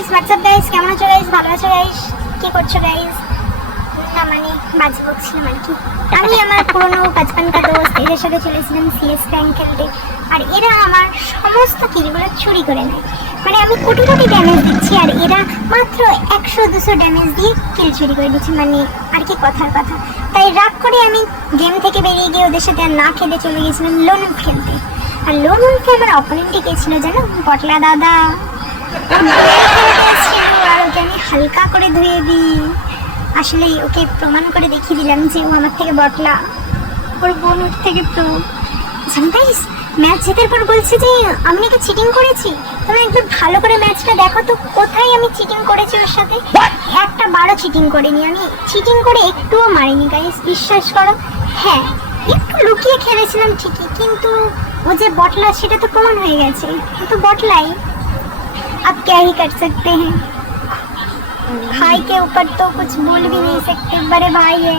Guys, WhatsApp guys, কেমন আছো guys? ভালো আছো গাইস? কি করছো গাইস? না মানে বাজি বকছিলাম আর কি। আমি আমার পুরনো বাচপানকা দোস্ত এদের সাথে চলেছিলাম সিএস র্যাঙ্ক খেলতে, আর এরা আমার সমস্ত কিলগুলো চুরি করে নেয়। মানে আমি কোটি কোটি ড্যামেজ দিচ্ছি আর এরা মাত্র 100-200 ড্যামেজ দিয়ে কিল চুরি করে দিচ্ছে, মানে আর কি কথার কথা। তাই রাগ করে আমি গেম থেকে বেরিয়ে গিয়ে ওদের সাথে আর না খেলে চলে গেছিলাম লোন খেলতে। আর লোন উল্ফে আমার অপোনেন্টে কে ছিল জানো? পটলা দাদা। আর ওকে আমি হালকা করে ধুয়ে দিই। আসলে ওকে প্রমাণ করে দেখিয়ে দিলাম যে ও আমার থেকে বটলা, ওর বোন ওর থেকে প্রো। জানতাইস ম্যাচ জেতার পর বলছে যে আমি নাকি চিটিং করেছি। তুমি একবার ভালো করে ম্যাচটা দেখো তো, কোথায় আমি চিটিং করেছি ওর সাথে? একটা বারও চিটিং করিনি আমি, চিটিং করে একটুও মারিনি গাইস, বিশ্বাস করো। হ্যাঁ, একটু লুকিয়ে খেলেছিলাম ঠিকই, কিন্তু ও যে বটলা সেটা তো প্রমাণ হয়ে গেছে। কিন্তু বটলাই, अब क्या ही कर सकते हैं, भाई के ऊपर तो कुछ बोल भी नहीं सकते। बड़े भाई है,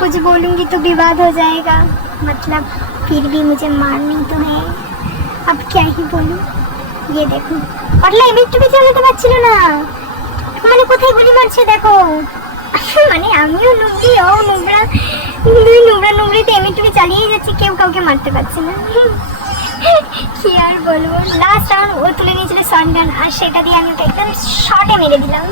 कुछ बोलूंगी तो विवाद हो जाएगा, मतलब फिर भी मुझे मारनी तो है, अब क्या ही बोलूं। ये देखो पटला এমএফটি চালাতে পারছিল না, মানে কোথায় গুলি মারছে দেখো। মানে আমিও নুবড়ি, ও নুবড়া, দুই নুবড়া নুবড়িতে এমএফটি চালিয়ে যাচ্ছে, কেউ কাউকে মারতে পারছে না। কি আর বলবো, লাস্ট রাউন্ড ও তুলে নিয়েছিল শটগান, আর সেটা দিয়ে আমি ওকে একদম শর্টে মেরে দিলাম।